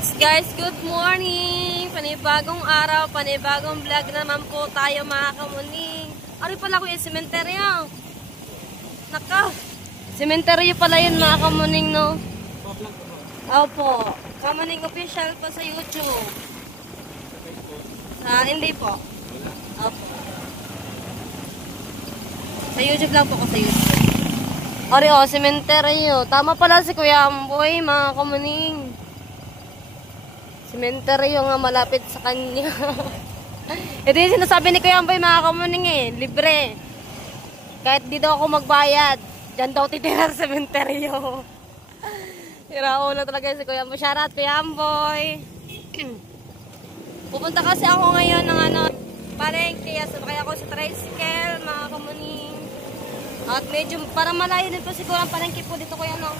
Next guys, good morning! Panibagong araw, panibagong vlog naman po tayo mga kamuning. Ano pala ko yung sementeryo? Naka! Sementeryo pala yun mga kamuning, no? Opo. Kamuning official po sa YouTube. Hindi po. Opo. Sa YouTube lang po ko sa YouTube. Ori o, sementeryo. Tama pala si Kuya Amboy mga kamuning. Sementeryo nga malapit sa kanya. Ito yung sinasabi ni Kuya Amboy mga kamuning eh. Libre. Kahit di daw ako magbayad. Diyan daw titira sa sementeryo. Hirao na talaga si Kuya Amboy. Shoutout Kuya Amboy. Pupunta kasi ako ngayon ng palengke. Sabakay ako sa tricycle mga kamuning. At medyo parang malayo din po siguro ang palengke po dito Kuya no.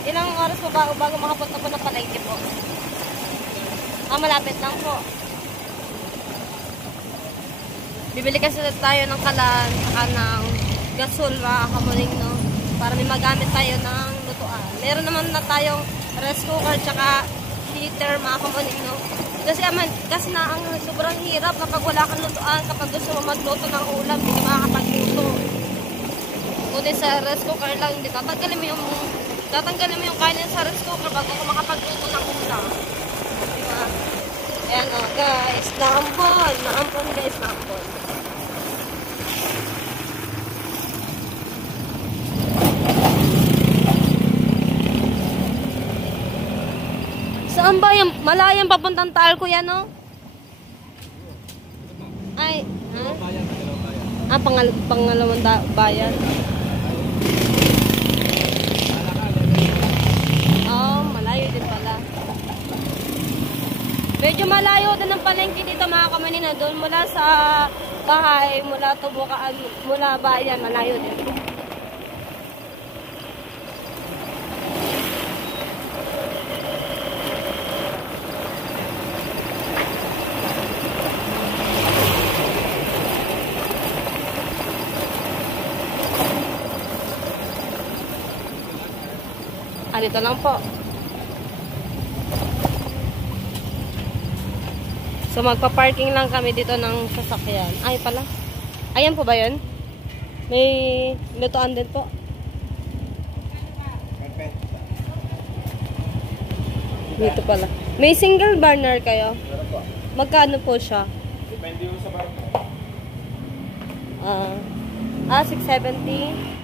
Ilang oras po bago makapunta po ng palengke po? Malapit lang po. Bibili kasi tayo ng kalan saka ng gasol mga kamuning no. Para may magamit tayo ng lutuan. Meron naman na tayong rice cooker tsaka heater mga kamuning no. Kasi na ang sobrang hirap kapag wala kang lutuan, kapag gusto mo magluto ng ulam, hindi ka makakapagluto. Kundi sa rice cooker lang, hindi tatanggalin mo yung kanin sa rice cooker bago ka makapagluto ng ulam. Diba? Ayan o guys, naampon guys, naampon. Saan ba yung malayang papuntang Taal Kuya no? Ay, pangalawang bayan. Malayo din pala. Medyo malayo din ang palengke dito mga kamuning na doon mula sa bahay, mula tubukaan, mula bayan, malayo din. Dito lang po. So magpa-parking lang kami dito ng sasakyan. Ay pala. Ayan po ba yun? May lutuan din po. Dito pala. May single burner kayo? Magkano po siya? Depende yung sa bar mo. 670.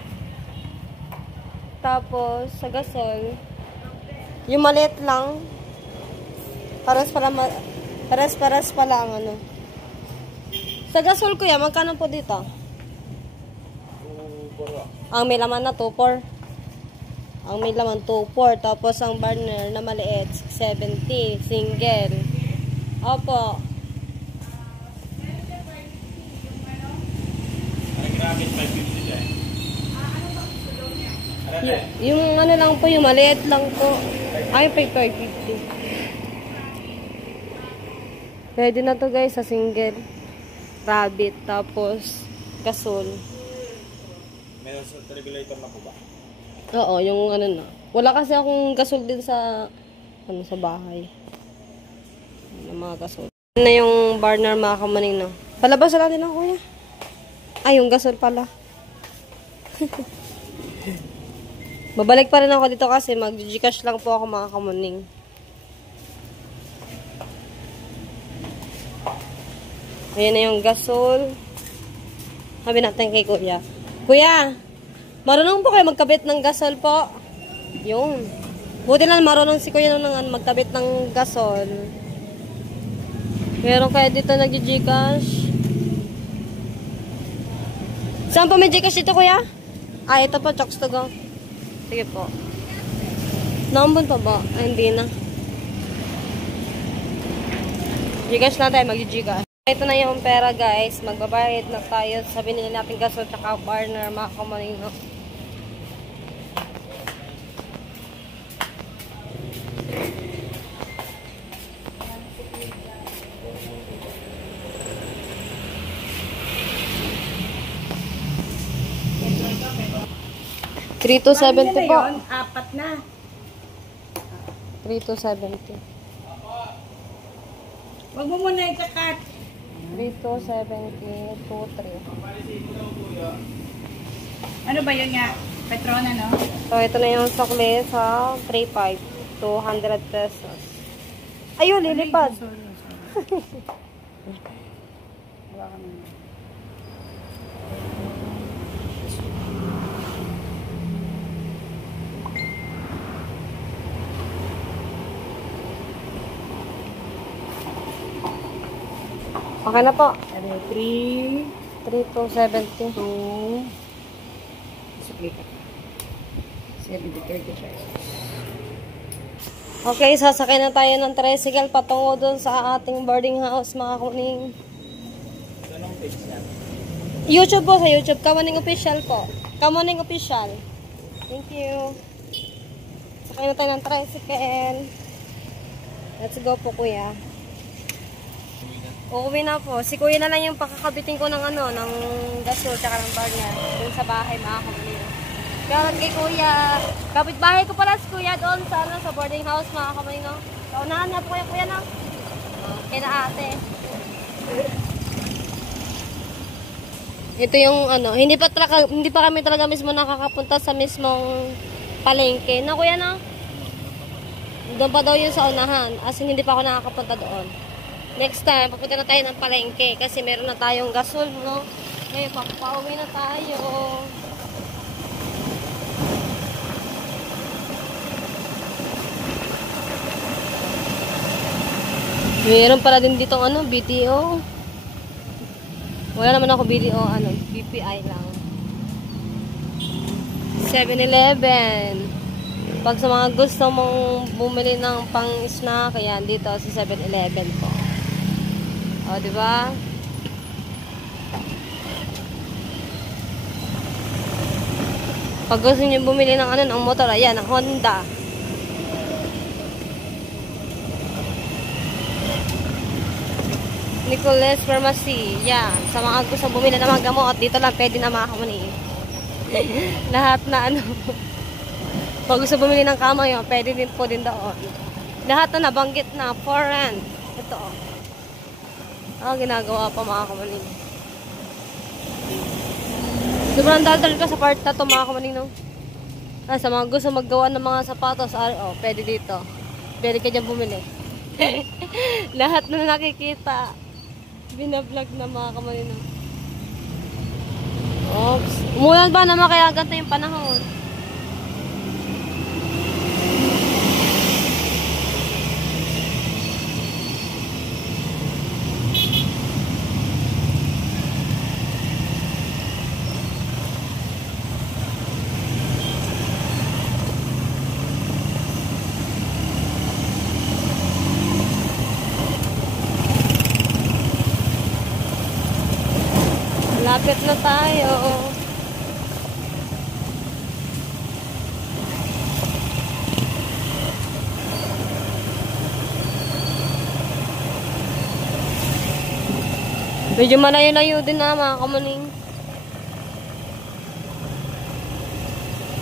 Tapos, sa gasol, yung maliit lang, paras pala ang ano. Sa gasol kuya, magkano po dito? 2.4. Ang may laman na 2.4. Ang may laman 2.4. Tapos, ang burner na maliit, 670. Single. Opo. Ang gamit 550 dyan. Yung ano lang po, yung maliit lang po. Ay, 550. Pwede na to guys sa single. Rabbit, tapos gasol. May regulator na po ba? Oo, yung ano na. Wala kasi akong gasol din sa sa bahay. Yung mga gasol. Yan na yung burner mga kamuning na. Palabas natin ako kuya. Ay, yung gasol pala. Babalik pa rin ako dito kasi mag-Gcash lang po ako mga kamuning. Ayan na yung gasol. Sabi natin kay Kuya. Kuya, marunong po kayo magkabit ng gasol po? Yung. Buti lang marunong si Kuya nung magkabit ng gasol. Meron kaya dito nag-Gcash? Saan po may Gcash dito Kuya? Ito po, Chokes to go. Sige po. Naambon pa ba? Ay, hindi na. Gcash na tayo, mag-Gcash. Ito na yung pera guys. Magbabayad na tayo. Sabi nila natin gasol tsaka burner, mga kamuning no. $3,270 po. Apat na. 3 to 70. Wag mo muna ikakat. 3 to 70, 2, 3. Ano ba yun nga? Petrona, no? So, ito na yung sukli sa 3.5. 200 pesos. Ayun, lilipad. Sorry. Wala ka naman. Okay na po. 3, 3 to 70. 2, sakli ka. 70, 30 pesos. Okay, sasakay na tayo ng tricycle patungo dun sa ating boarding house, mga kuning. Anong page niya? YouTube po, sa YouTube. Kamuning Official po. Kamuning Official. Thank you. Sakay na tayo ng tricycle. Let's go po, kuya. Uuwi na po. Si kuya na lang yung pakakabitin ko ng ano, ng gasol tsaka ng burner. Dun sa bahay, mga kuning. Gawan kay kuya. Kapitbahay ko pala si kuya doon sa, ano, sa boarding house, mga kuning. Kaunahan na po kayo, kuya, no? Okay na, ate. Ito yung ano, hindi pa kami talaga mismo nakakapunta sa mismong palengke. Na kuya, no? Doon pa daw yun sa unahan. As in, hindi pa ako nakakapunta doon. Next time, papunta na tayo ng palengke kasi meron na tayong gasol, no? Ngayon, papauwi na tayo. Meron pala din dito ano, BTO. Wala naman ako BTO, ano, BPI lang. 7-Eleven. Pag sa mga gusto mong bumili ng pang-snack, ayan, dito sa 7-Eleven po. O, diba? Pag gusto nyo bumili ng ano, ng motor, ayan, ng Honda. Nicholas Pharmacy. Yan. Sa mga gusto bumili ng mga gamot, dito lang pwede na makakamuni. Lahat na ano. Pag gusto bumili ng kama yun, pwede din po din doon. Lahat na nabanggit na for rent. Ito. Ginagawa pa mga kamuni. Sobrang daldal ka sa part na ito mga kamuni, no? Sa mga gusto maggawa ng mga sapatos, pwede dito. Pwede ka dyan bumili. Lahat na nakikita. Binablog na mga kamuni, no? Oops. Umulan ba naman kaya ganito yung panahon? Lapit na tayo. Medyo malayo-layo din na mga kamuning.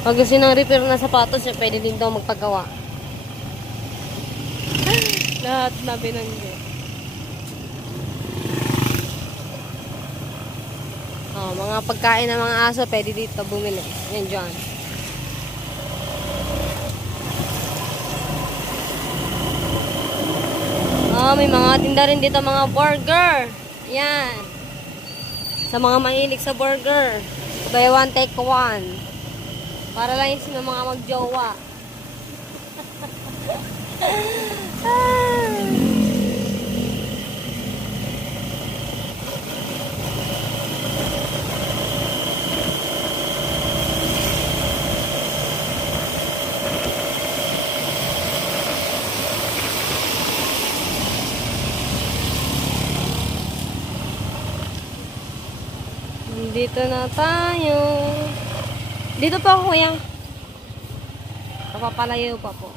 Pag gusto ng repair na sapatos, pwede din daw magpagawa. Lahat na binanggit. Mga pagkain ng mga aso, pwede dito bumili. Yan dyan. May mga tinda rin dito, mga burger. Yan. Sa mga mahilig sa burger. Buy one, take one. Para lang yung mga magjowa. Dito na tayo. Dito pa ako, kuya. Papapalayo pa po.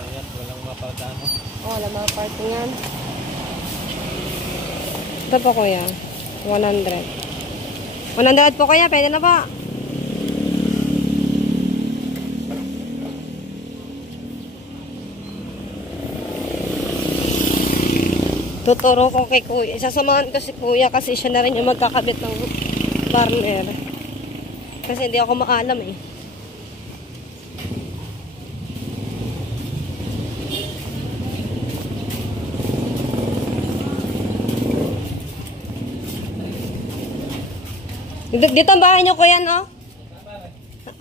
Ayan, walang mapagdaan. Wala mga parking yan. Ito po, kuya. 100. 100 po, kuya. Pwede na ba? Tuturo ko kay kuya. Sasamahan ko si kuya kasi siya na rin yung magkakabit ng burner. Kasi hindi ako maalam eh. Dito ang bahay niyo kuya, no?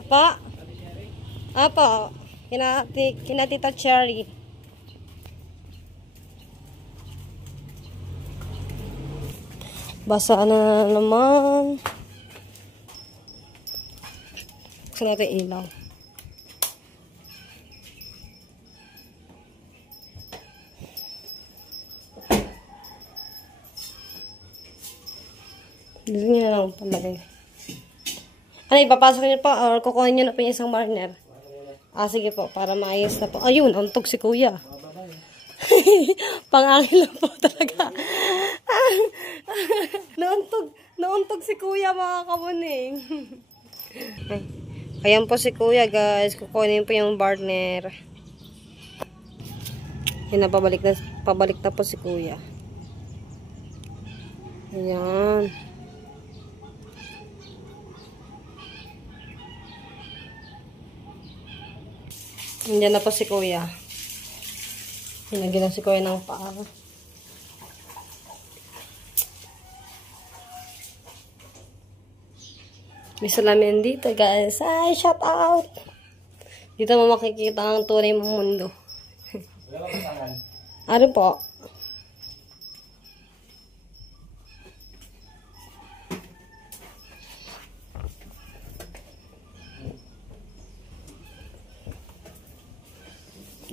Pa? Apa? Kina Tita Cherry. Basa na naman. Buksan natin ilaw. Dito nyo na lang palagay. Ano, ipapasok nyo pa or kukunin nyo na po yung isang burner? Ah, sige po, para maayos na po. Ayun, untog si kuya. Pangangil lang po talaga. Nauntog si kuya, mga kamuning. Ayan po si kuya, guys. Kukunin po yung burner. Yan na, pabalik na po si kuya. Ayan. Nandiyan na po si kuya. Hinagyan na si kuya ng paa. May salamin dito, guys. Ay, shout out! Dito mo makikita ang tunay mong mundo. Ano po?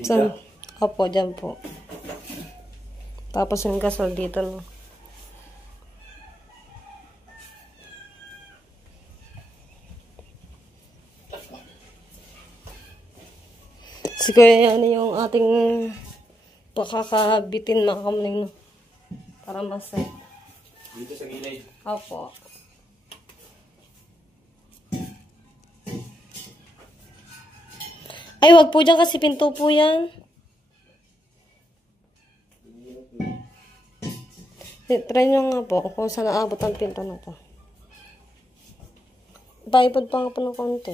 Saan? Opo, dyan po. Tapos yung gasol dito, no? Siguro yan yung ating pakakabitin, mga kamuning, no? Para masay. Dito sa gilid. Opo. Ay, wag po dyan kasi pinto po yan. Try nyo nga po kung saan naabot ang pinto na to. Paipod pa nga po ng konti.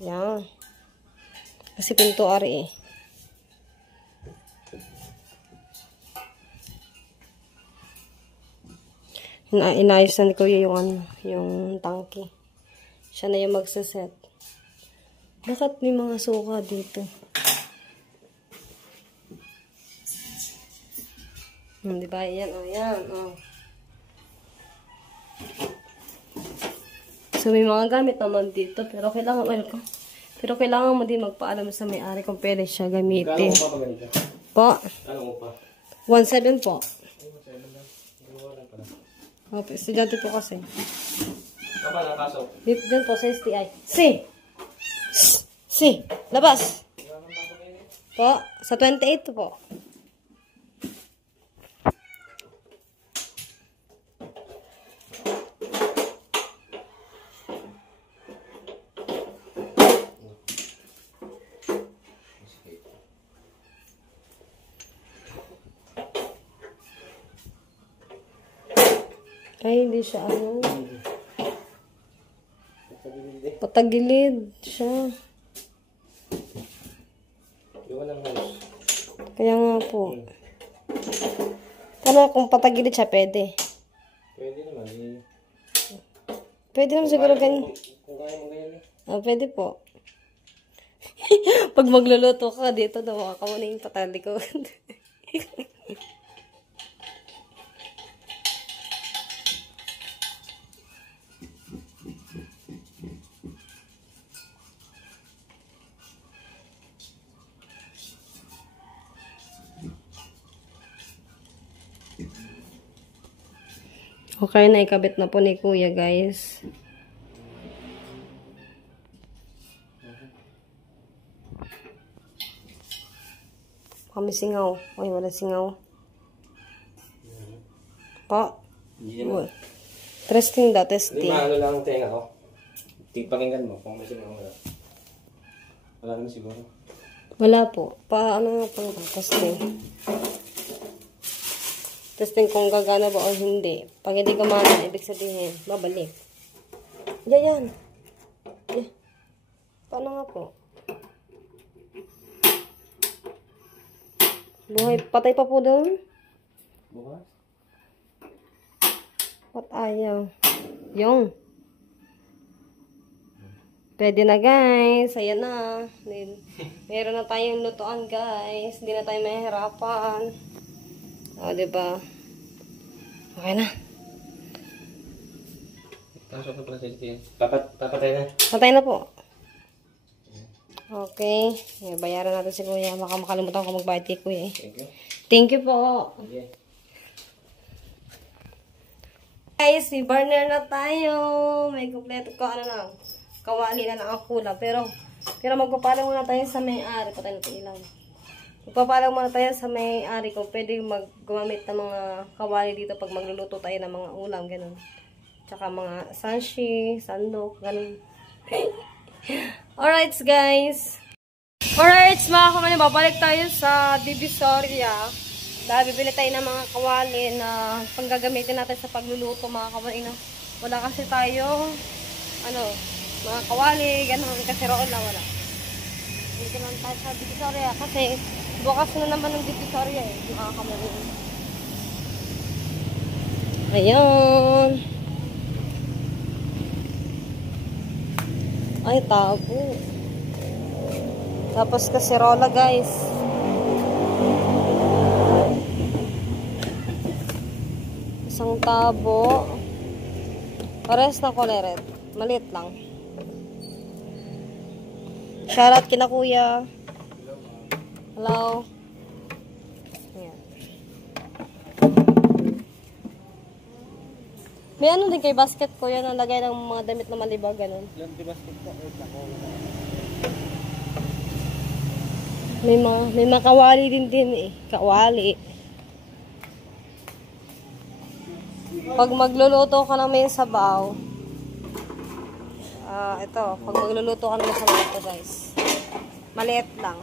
Yan. Kasi pinto ari eh. Inayos na ni kuya yung tangke. Siya na yung magsaset. Bakit may mga suka dito? Diba? Yan, oh, yan, oh. So, may mga gamit naman dito, pero kailangan, pero kailangan mo din magpaalam sa may-ari kung pwede siya gamitin. Kano mo pa ba ganito? Po? Kano mo pa? 1.7 po. 1.7 lang. Okay, estudyante po kasi. Ito ba napasok? Dito dyan po sa STI. Si! Labas! Po, sa 28 po. Ay, hindi siya ano. Patagilid siya. Kaya nga po. Paano kung patagilid siya, pwede? Pwede naman. Pwede naman siguro ganyan. Kung kaya mo ganyan eh. Ah, pwede po. Pag magluluto ka dito, daw ka muna yung patali ko. Okay, naikabit na po ni kuya, guys. Kami singaw. Ay, wala singaw. Pa. Testing daw, testing. Hindi maano lang ang tenga ko. Tigpakinggan mo kung may singaw wala. Wala naman siguro. Wala po. Pa, ano nga pang testing. Testing kung gagana ba o hindi. Pag hindi gumana, ibig sabihin, babalik. Yan. Yeah. Paano nga po? Buhay, patay pa po doon? Bukas? What ayaw? Yung. Pwede na guys. Ayan na. Meron na tayong lutuan guys. Hindi na tayo mahihirapan. O, diba? Okay na. Pasok na pala sa LTN. Papatay na. Patay na po. Okay. Bayaran natin si Kuya. Baka makalimutan ko magbayad kay Kuya eh. Thank you. Thank you po. Okay. Guys, may burner na tayo. May kumpleto ko. Ano lang. Kawali na lang ang kulang. Pero magpapalang muna tayo sa may-ari. Patay natin ilaw. Magpapalang muna tayo sa may-ari kung pwede gumamit ng mga kawali dito pag magluluto tayo ng mga ulam. Ganun. Tsaka mga sanshi, sandok, ganun. Alright guys. Alright mga kamali, babalik tayo sa Divisoria. Dahil bibili tayo ng mga kawali na panggagamitin natin sa pagluluto mga kamali. Wala kasi tayo, mga kawali, ganun, kaseroon na wala. Dito lang tayo sa Divisoria kasi bukas na naman ng Divisoria eh, mga kamali. Ayan. Ay, tabo. Tapos kaserola, guys. Isang tabo. Pares na koleret. Maliit lang. Shoutout kina Kuya. Hello. Ayan. May ano din kay basket ko yan, ang lagay ng mga damit na malibag, ganun. Yan, di basket ko. May mga kawali din eh. Kawali. Pag magluluto ka ng may sabaw, ito, pag magluluto ka ng may sabaw ito guys. Maliit lang.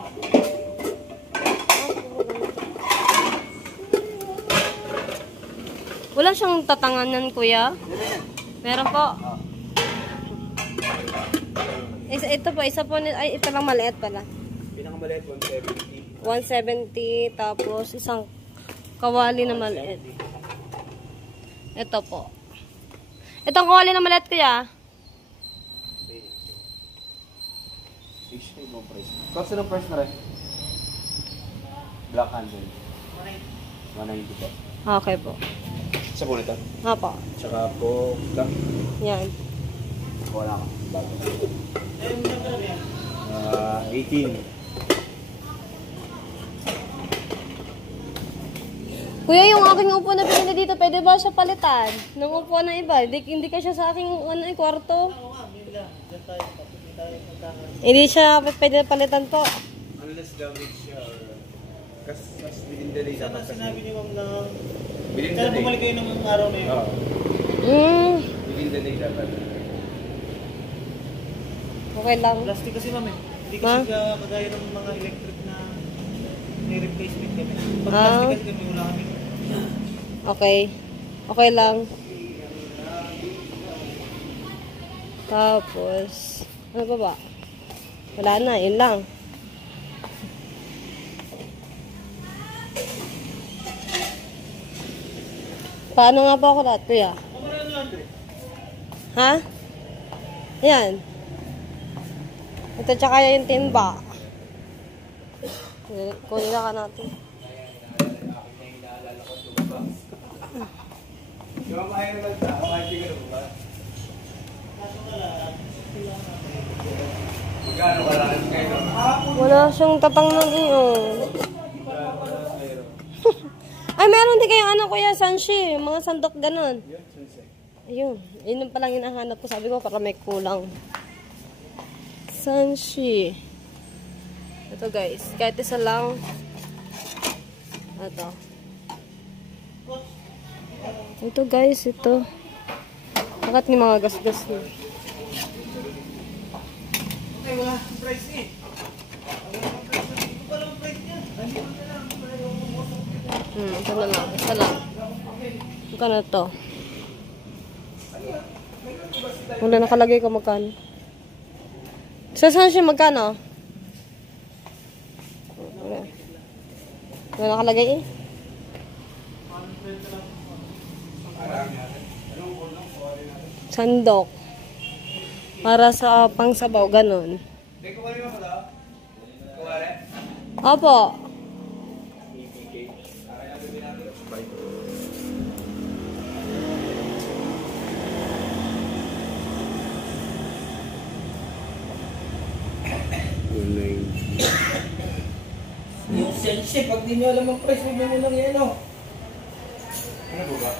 Wala siyang tatanganan, Kuya? Meron po. Ito po, isa po, ay ito lang maliit pala. Pinakamaliit, 170. 170, tapos isang kawali na maliit. Ito po. Itong kawali na maliit, Kuya. Cost ng price na rin? Black handle. 190 po. Okay po. Isa po nito? Apo. Tsaka po, Yan. wala ka. Bago. 18. Kuya, yung aking upo na pinili dito, pwede ba siya palitan? Nung upo na iba, hindi ka siya sa aking kwarto. Hindi siya pwede palitan po. Unless damage siya or... Kasi within the day dapat kasi... Sinabi ni Ma'am na... Within the Kaya day. bumalik kayo ng araw na yun. Oo. Within the day dapat. Okay lang. Plastic kasi Ma'am eh. Hindi Ha? kasi kagaya ng mga electric na may replacement kami. Pag Ah. plastic kasi kami, wala kami. Okay. Okay lang. Tapos, ano pa ba? Wala na, yun lang. Paano nga ba ako lahat, Kuya? Ha? Yan. Ito tsaka yung timba. Kunin na ka natin. Wala siyang tatangnan iyo. Ay, meron din kayong ano, Kuya, sanshi. Mga sandok ganun. Ayun. Yun pa lang hinahanap ko. Sabi ko, para may kulang. Sanshi. Ito, guys. Kahit isa lang. Ito. Ito, guys. Ito. Bakit may mga gas-gas na? Ay, wala akong price eh. Wala akong price. Ito pala ang price niya. Ito na lang. Isa lang. Magkano to? Wala nakalagay ko magkano. Saan siya magkano? Wala nakalagay eh. Sandok. Para sa pangsabaw, ganun. Opo. Yung sensi, pag di nyo alam ang price, huwag nyo lang yan, oh. Ano po ba?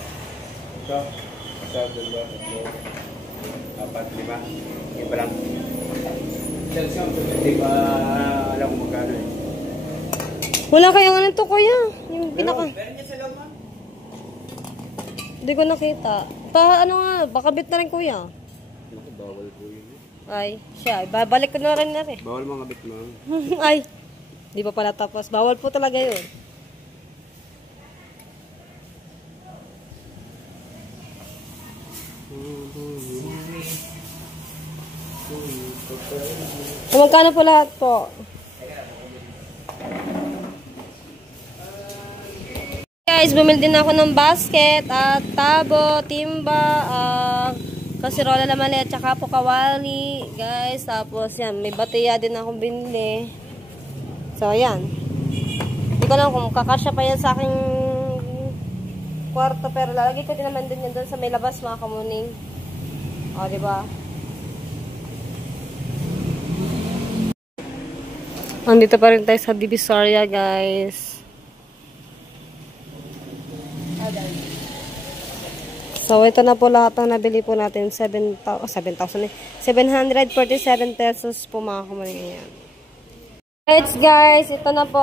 Ito? Isa, dalawa, tatlo, apat, lima. Hindi pa lang. Calcium, hindi pa alam kung magkano eh. Wala kayong ano to, kuya? Yung pinaka... Meron niya sa loob, ma'am. Hindi ko nakita. Ano nga, baka bit na rin, kuya. Bawal po yun. Ay, siya. Babalik ko na rin na rin. Bawal mga bit mo. Ay, di pa pala tapos. Bawal po talaga yun. Magkano po lahat po? Guys, bumili din ako ng basket at tabo, timba, kasirola na mali at saka po kawali. Guys, tapos yan, may bateya din akong binili. So, yan. Hindi ko lang kung kakasya pa yan sa aking kwarto, pero lalagay ko din naman din yan doon sa may labas, mga kamuning. O, diba? Andito pa rin tayo sa Divisoria, guys. So, ito na po lahat ng nabili po natin. 747 pesos po, mga kamuning yan. Alright, guys. Ito na po.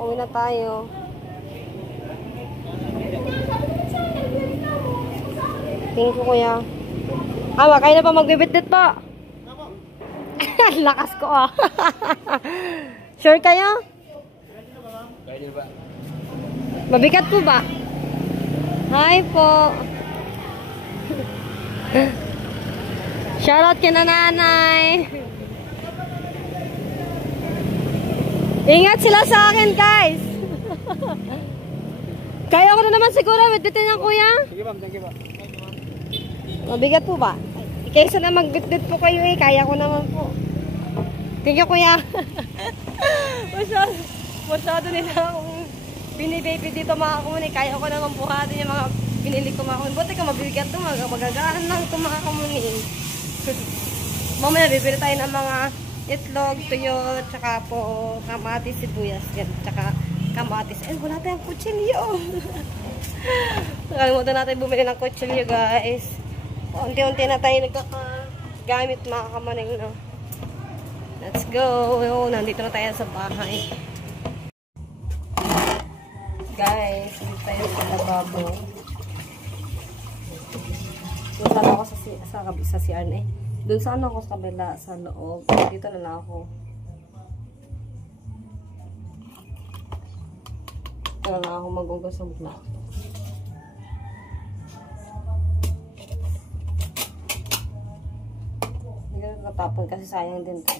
Uwi na tayo. Thank you, kuya. Awa, kayo na pa magbibit-bit po. Lakas ko, ah. Sure kayo? Kaya ba? Mabigat po ba? Hi po. Shoutout kina nanay. Ingat sila sa akin, guys. Kaya ko na naman siguro. Bitbitin ng kuya. Sige ma'am, thank you ba? Mabigat po ba? Kaysa na magbitbit po kayo eh. Kaya ko naman po. Thank you, kuya. masyado nila akong binibaby dito, mga kamunin. Kaya ko naman buhatin yung mga pinili ko, mga kamunin. Buti ka mabigat ito. Magagaan lang ito, mga kamunin. Mamaya bibili tayo ng mga itlog, tuyo, tsaka po kamatis, sibuyas, yan, tsaka kamatis. Eh, wala tayong kutsilyo. Nakalimutan natin bumili ng kutsilyo, guys. Unti-unti na tayo nagkakagamit, mga kamaning, no? Let's go! Nandito na tayo sa bahay. Guys, dito tayo sa lababo. Doon sana ako sa CR na eh. Doon sana ako sa kabila, sa loob. Dito na lang ako. Dito na lang ako mag-ugas ng black. Hindi ka natapon kasi sayang din ito.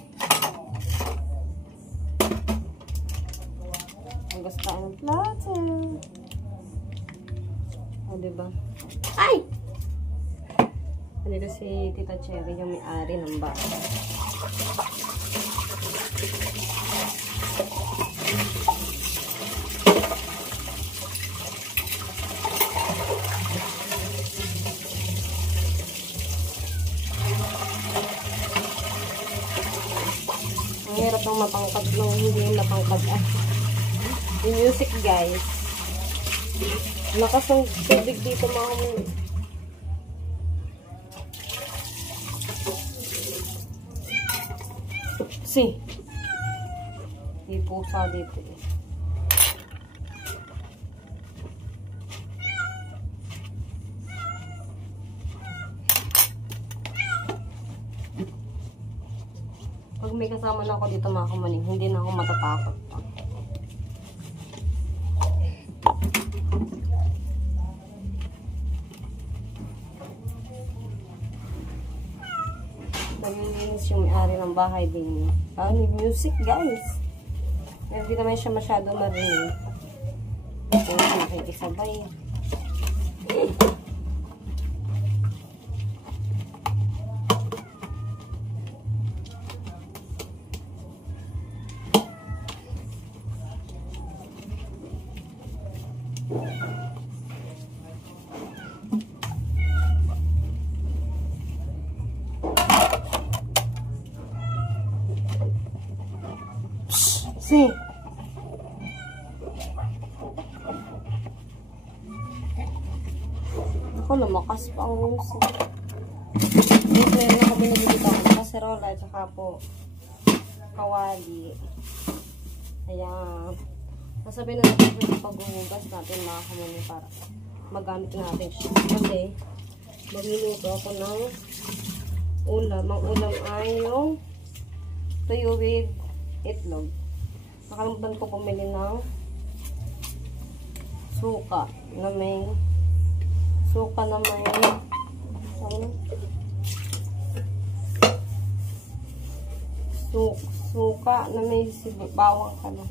Ugas tayo ng plato. O, diba? Ay! Dito si Tita Cherry, yung may-ari ng bahay. Ang hirap ng mapangkad nung hindi yung napangkad. Yung music, guys. Lakas ng tubig dito, mga kamunin. May pusa dito eh. Pag may kasama na ako dito, mga kamaning, hindi na ako matatakot pa. Guys, yung may-ari ng bahay din. May music, guys. Pero hindi naman siya masyado marinig. Ito yung nakikisabay. Si. Ako, lumakas pa ang music. Dito meron ako binibigita ng kaserola at saka po kawali. Ayan. Nasabi na natin yung paghuhugas natin mga kamuni para magamit natin siya. Kasi magluluto ako ng ulam. Ang ulam ay yung tuyo with itlog. Nakalimutan ko bumili ng suka na may suka na may bawang ka na.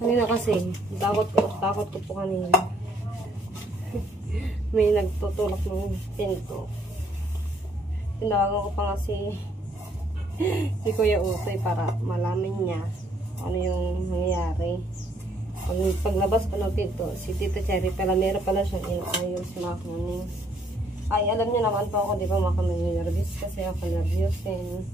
Kanina kasi takot ko po kanina. May nagtutulak ng pinto. Tinawagan ko pa nga si Kuya Utoy para malaman niya ano yung nangyayari. Paglabas ko ng pinto, si Tito Cherry pala meron pala siyang inayos mga kamuning. Ay, alam niya naman po ako, di ba mga kamuning, nervous kasi ako nervous din.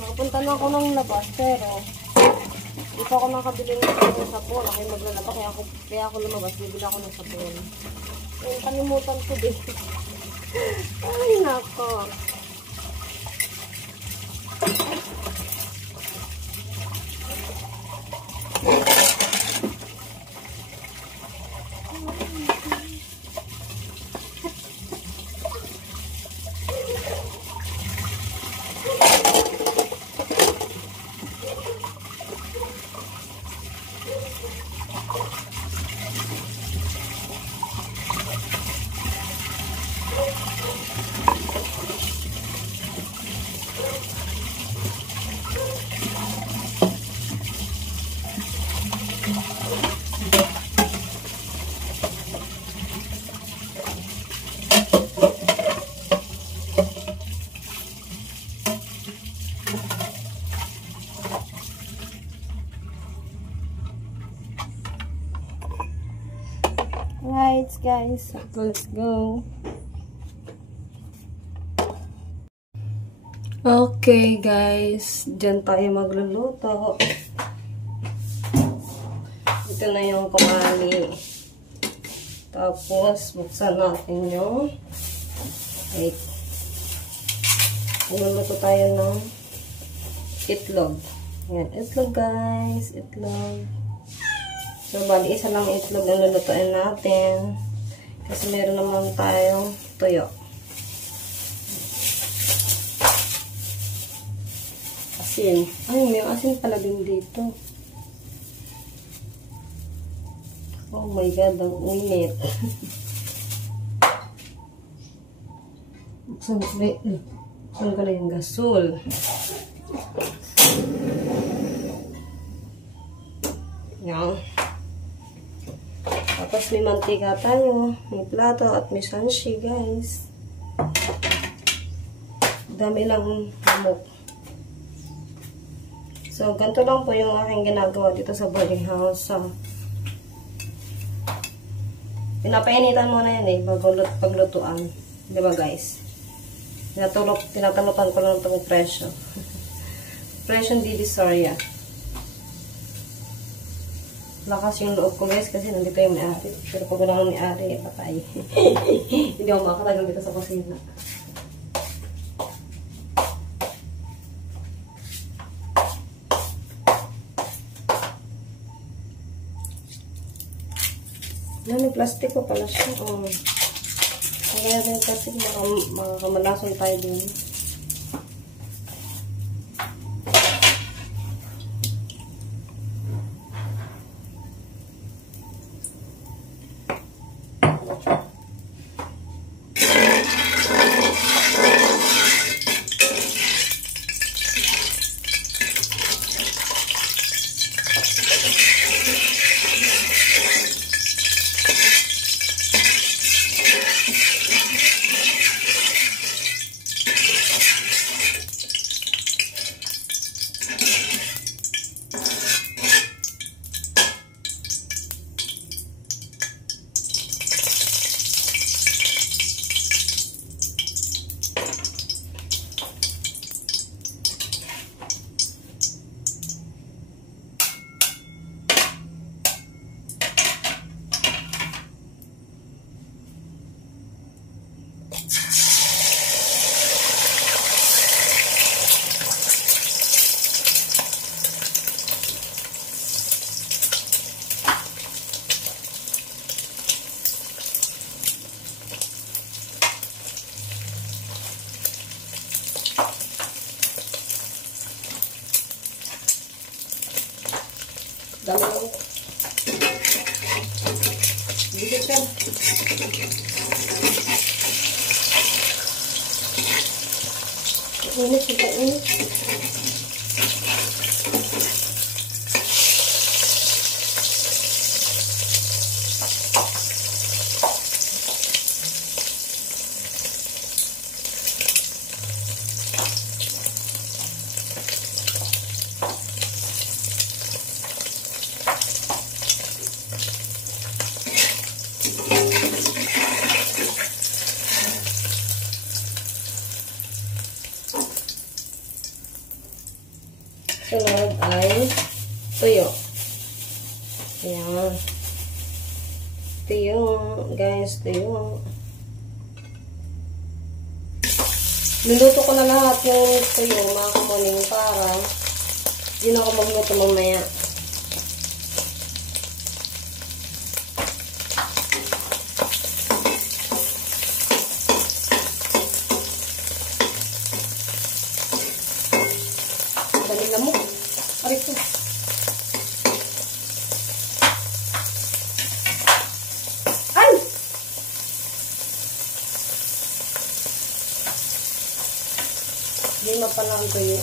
Nakapunta na ako ng labas pero di pa ako nakabili ng sabon. Ako yung maglalaba kaya ako lumabas. Bibili ako ng sabon. Ayun, kalimutan ko din. Ay, nako. Right, guys, let's go. Okay, guys, dyan tayo magluluto. Ito na yung kumali. Tapos, buksan natin yung egg. Magluluto tayo ng itlog. Yan, itlog, guys, itlog. So, bali, isa lang itlog na lulutuin natin. Kasi meron naman tayong tuyo. Asin. Ay, may asin pala din dito. Oh my God, ang init. Saan ko na yung gasol? Yan. Tapos may mantika tayo, may plato at may sanshi, guys. Dami lang hamok. So, ganito lang po yung aking ginagawa dito sa boarding house. So, pinapainitan muna yan eh, bago paglutuan. Diba, guys? Tinatalupan ko lang itong presyo. Presyo Divisoria. lakas yung loob ko guys kasi nandito yung may-ari. Pero pag wala ng may-ari, patay. Hindi ako makakatagal dito sa kusina. Yan, may plastic ko pala siya. Oh. Kaya yung plastic, makakamalason tayo din. Dami lang. Bigit ka. Init, init. Sunod ay tuyo. Ayan. Tuyo, guys, tuyo. Niluto ko na lahat yung tuyo, mga kamuning, para yun ako magluto mamaya. Dali lamok. Arito. Ay! Lima pa lang tuyo.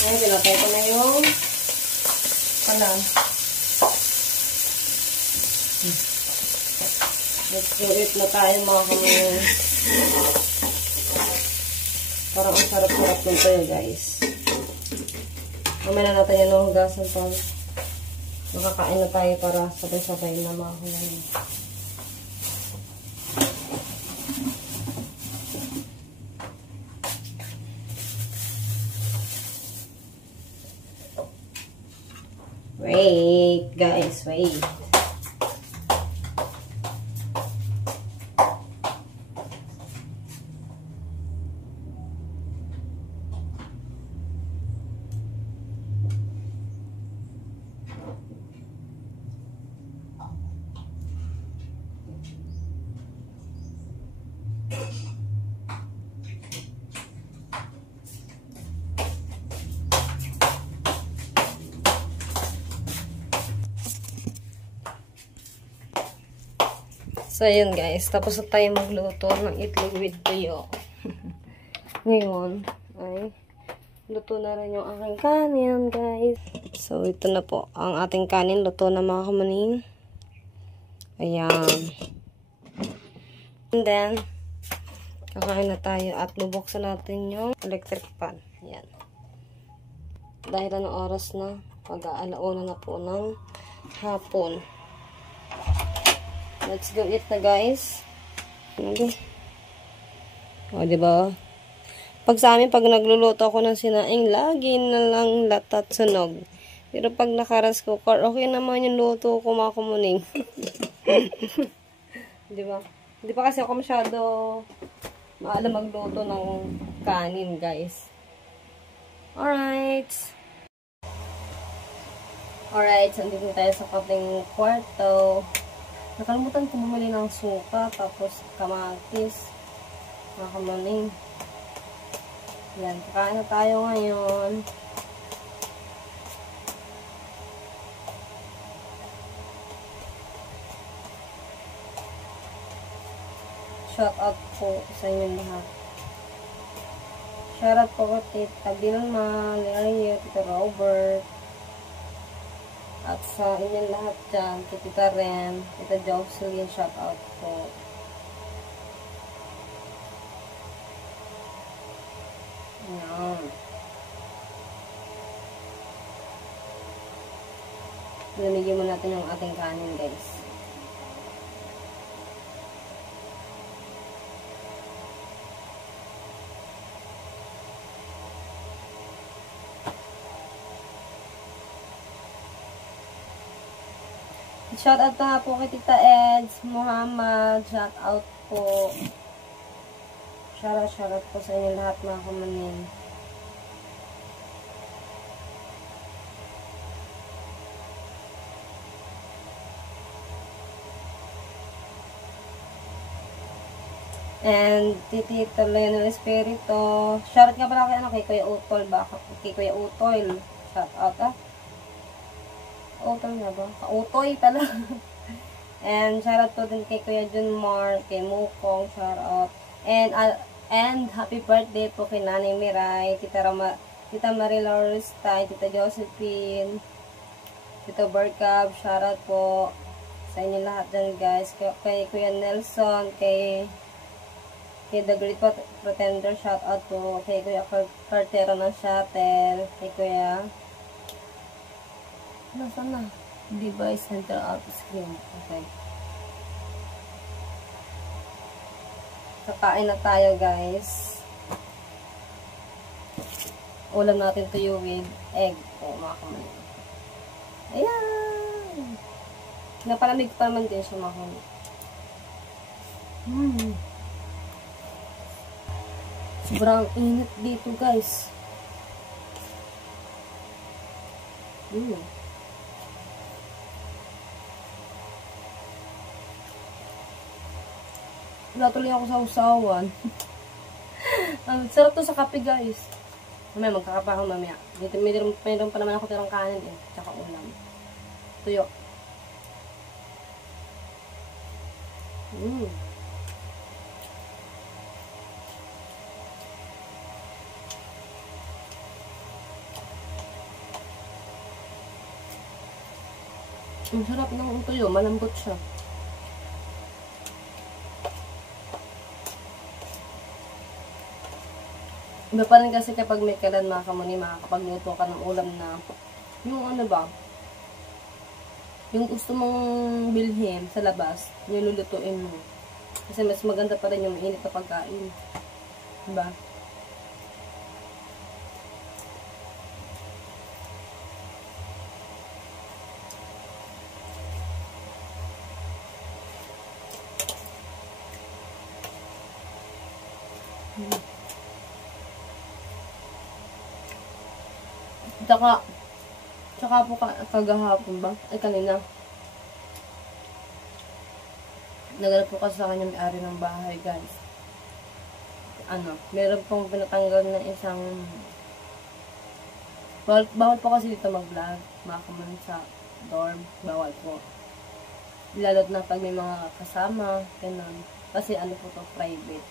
Ayan, pinatay ko na yung kalan. Nag-urit na tayo mga kamay. Parang ang sarap-sarap ng tayo, guys. Mamaya na natin yung hugasan pa. Makakain na tayo para sabay-sabay na mga kamay. Wait, guys, wait. So, yun guys. Tapos na tayo magluto ng itlog with tuyo. Ngayon, ay luto na rin yung aking kanin, guys. So, ito na po. Ang ating kanin, luto na mga kamaning. Ayan. And then, kakain na tayo at bubuksan natin yung electric pan. Ayan. Dahil na oras na, mag-aalauna na po ng hapon. Let's go eat na, guys. Okay. O, diba? Pag sa amin, pag nagluluto ako ng sinaing, lagi na lang latat sunog. Pero pag naka-rice cooker, okay naman yung luto ko, mga kumuning. Diba? Hindi pa kasi ako masyado maalam magluto ng kanin, guys. Alright. Alright, so andito tayo sa kaping kwarto. Nakalimutan ko bumili ng suka, tapos kamatis, mga kamaning. Yan, kakain na tayo ngayon. Shout out po sa inyo lahat. Shout out po kay Tita Vilma, Lerio, Tita Robert, at sa inyo lahat dyan, kay Tita Ren, Tita Jocelyn, shout out po. Ayan. Lamigyan mo natin yung ating kanin, guys. Shout out na nga po kay Tita Eds, Muhammad, shout out po. Shout out po sa inyo lahat, mga kamanin. And Tita Leonel Espirito. Shout out nga pala kay, kay Kuya Utol ba? Kay Kuya Utol. Shout out Utol na ba? Kautoy pala. And shout out po din kay Kuya Junmar, kay Mukong, shout out. And happy birthday po kay Nanay Miray, Tita Marila Rustay, Tita Josephine, Tita Berkab, shout out po sa inyo lahat dyan, guys. Kay Kuya Nelson, kay The Great Pretender, shout out po. Kay Kuya Cartero ng Shuttle, kay Kuya nasaan na? Device Center Out Screen. Okay. Kakain na tayo, guys. Ulam natin tuyo with egg. O, mga kamanin. Ayan! Napalamig pa naman din siya, mga kamanin. Sobrang init dito, guys. Natuloy ako sa usawan. Sarap to sa kape, guys. Mamaya, magkakape ako mamaya. Mayroon pa naman ako tirang kanin eh. Tsaka ulam. Tuyo. Ang sarap ng tuyo. Malambot siya. Iba pa rin kasi kapag may kailan, mga kamuni, makakapagluto ka ng ulam na yung ano ba, yung gusto mong bilhin sa labas, nilulutuin mo. Kasi mas maganda pa rin yung mainit na pagkain. Diba? Tsaka po kagahapon ba? Ay, kanina. Nagalap po kasi sa kanya may-ari ng bahay, guys. Meron pong pinatanggal na isang... Bawal po kasi dito mag-vlog. Makaman sa dorm. Bawal po. Lalo na pag may mga kasama, ganun. Kasi ano po to, private.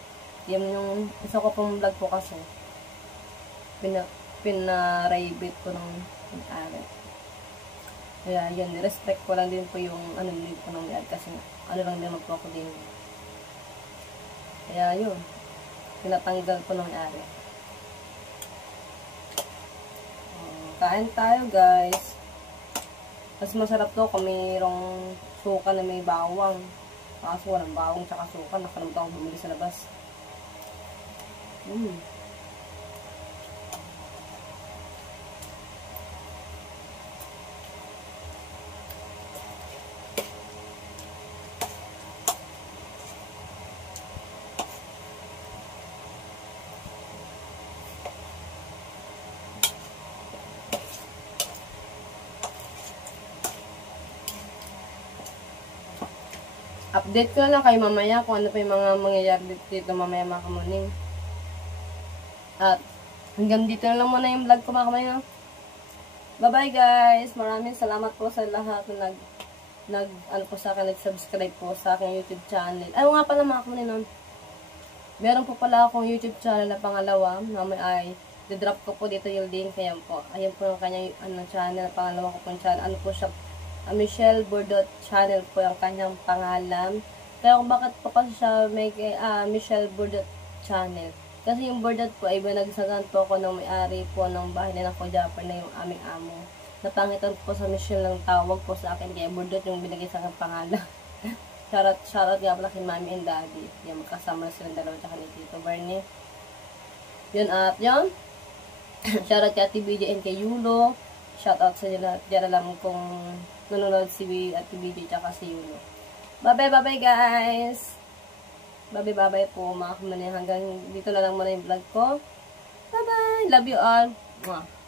Yan yung, isa ko pong vlog po kasi, pinaribate ko ng may-ari. Kaya yun, respect ko lang din po yung ano din po ng may-ari kasi ano lang din po ako din. Kaya yun, pinatanggal ko ng may-ari. Kain tayo guys. Mas masarap to kung mayroong suka na may bawang. Kaso walang bawang tsaka suka. Nakalimutan akong bumili sa labas. Update ko na lang kayo mamaya kung ano pa yung mga mangyayari dito mamaya mga kamuning. At hanggang dito na lang muna yung vlog ko mga kamuning. Bye bye guys! Maraming salamat po sa lahat na nag-subscribe po sa aking YouTube channel. Ay nga pala mga kamuning, meron po pala akong YouTube channel na pangalawa. Mamaya ay didrop ko po dito yung link. Ayan po yung kanyang channel, pangalawa ko po channel. Ano po siya? Michelle Burdot channel po yung kanyang pangalan. Kaya kung bakit po kasi siya may Michelle Burdot channel. Kasi yung Burdot po ay binagsagan po ako ng may-ari po ng bahay nila ko Japper na yung aming amo. Napangitan po sa Michelle ng tawag po sa akin. Kaya Burdot yung binigay sa aking pangalan. Shoutout nga pala kay Mommy and Daddy. Yan, magkasama silang dalawa tsaka ni Tito Bernie. Yun at yun. Shoutout kay Ate BJ and kay Yulo. Shoutout sa nila. Diyan alam kung nanonood si Ate BJ tsaka si Yulo. Bye-bye guys! Bye-bye po mga kamuning. Hanggang dito na lang muna yung vlog ko. Bye-bye! Love you all! Mwah.